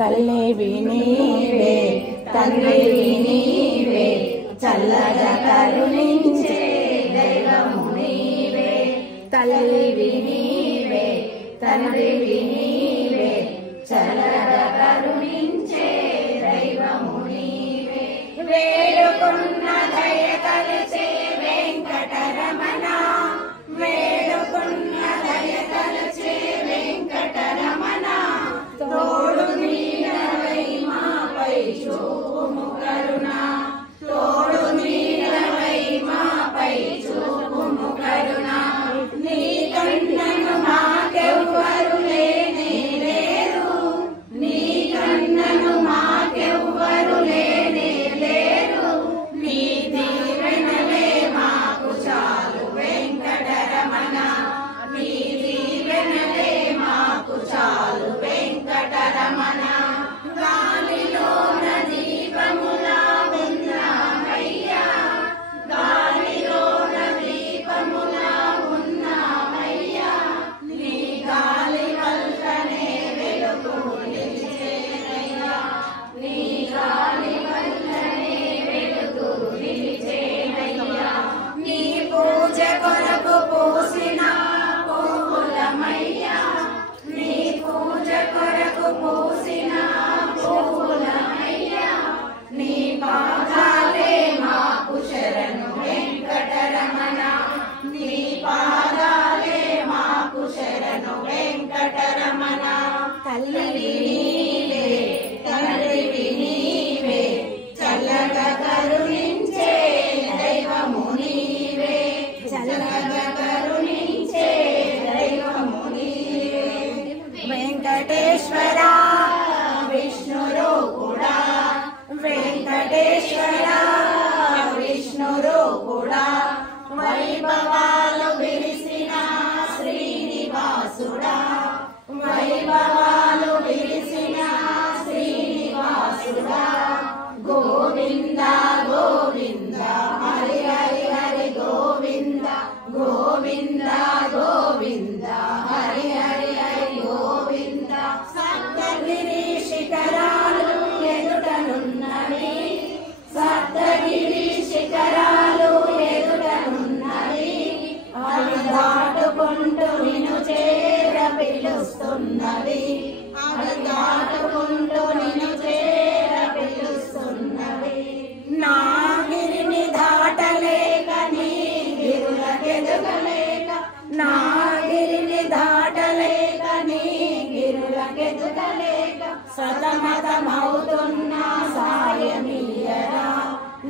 తల్లివి నీవే తండ్రివి నీవే చల్లగా కరుణించే దైవము నీవే. తల్లివి నీవే తండ్రివి నీవే చల్లగా కరుణించే దైవము నీవే. వేడుకున్న దయ తలచే వెంకటరమణ, వేడుకున్న దయ తలచే వెంకటరమణ, తోడు నీడవై మాపై చూపుము కరుణ, తోడు నీడవై మాపై చూపుము కరుణ. నీ కన్నను మాకెవ్వరు లేనే లేరు, నీ కన్నను మాకెవ్వరు లేనే లేరు. నీ దీవెనలే మాకు చాలు వెంకటరమణ, నీ దీవెనలే మాకు చాలు వెంకటరమణ. గాలిలోన దీపములా ఉన్నామయ్యా, గాలిలోన దీపములా ఉన్నామయ్యా. నీ గాలి వల్లనే వెలుగులు నిలిచేనయ్యా, నీ గాలి వల్లనే వెలుగులు నిలిచేనయ్యా. నీ పూజ కొరకు పూసిన పువ్వులమయ్యా, నీ పూజ కొరకు పూసిన పువ్వులమయ్యా. నీ పాదాలే మాకు శరణు వెంకటరమణ, నీ పాదాలే మాకు శరణు వెంకటరమణ. తల్లివి నీవే తండ్రివి నీవే చల్లగా కరుణించే దైవము నీవే, చల్లగా కరుణించే దైవము నీవే. వెంకటేశ్వర విష్ణురూపుడా, వెంకటేశ్వర విష్ణురూపుడా, వైభవాలు విరిసిన శ్రీనివాసుడా, వైభవాలు విరిసిన శ్రీనివాసుడా. గోవింద గోవింద హరి హరి హరి గోవింద, గోవింద గోవింద హరి హరి హరి గోవింద. సప్తగిరి శిఖరాలు ఎదుటనున్నవి, సప్తగిరి శిఖరాలు ఎదుటనున్నవి. అవి దాటుకుంటూ నిన్ను చేర పిలుస్తున్నవి, అవి దాటుకుంటూ నిన్ను చేర పిలుస్తున్నవి. నా గిరిని దాటలేక నీ గిరులకెదుగలేక, నా గిరిని దాటలేక నీ గిరులకెదుగలేక, సతమతమవుతున్న సాయమియ్యరా,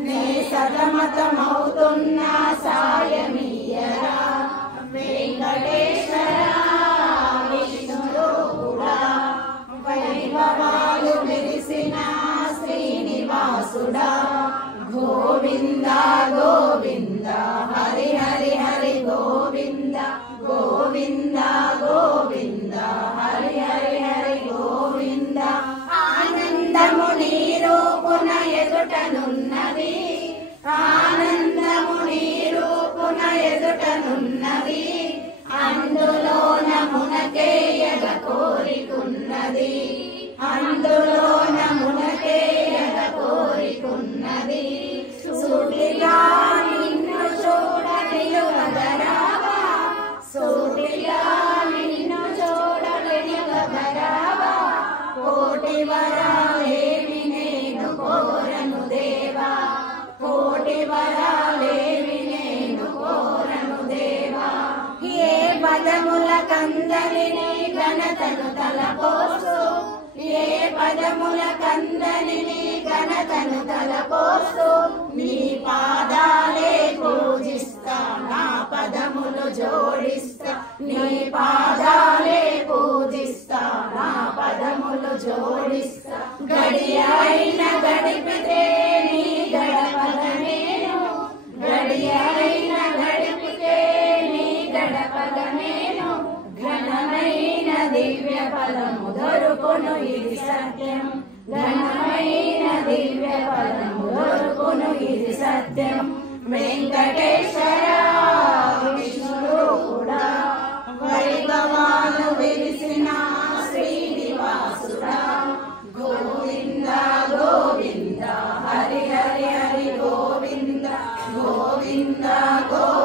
నీ సతమతమవుతున్న సాయమియ్యరా. వెంకటేశ్వర విష్ణురూపుడా, వైభవాలు విరిసిన శ్రీనివాసుడా. గోవింద గోవింద హరి హరి హరి గోవింద, గోవింద గోవింద హరి హరి హరి గోవింద. ఆనందము నీ రూపున ఎదుటనున్నది, ఆనందము నీ రూపున ఎదుటనున్నది. అందులోన మునకేయగ కోరికున్నది, అందులోన మునకేయగ కోరికున్నది. సూటిగా నిన్ను చూడ నిలువగరావా, సూటిగా నిన్ను చూడ నిలువగరావా. కోటి వరాలేవి నేను కోరను దేవా, కోటి వరాలేవి నేను కోరను దేవా. ఏ పదముల కందని ఘనతను తలపోసు, ఏ పదముల కందని ఘనతను తలపోసు. నీ పాదాలే పూజిస్తా, నా పదములు జోడిస్తా, నీ పాదాలే పూజిస్తా, నా పదములు జోడిస్తా. గడియ అయిన గడిపితే నీ గడపగ నేను, గడియ అయిన గడిపితే నీ గడపగ నేను. ఘనమైన దివ్య ఫలము దొరుకును ఇది సత్యం, ఘనమైన దివ్య ఫలము దొరుకును ఇది సత్యం. వెంకటేశ్వర విష్ణురూపుడా, వైభవాలు వెలిసిన శ్రీనివాసుడా గోవింద గోవింద హరి హరి హరి గోవింద గోవింద గోవింద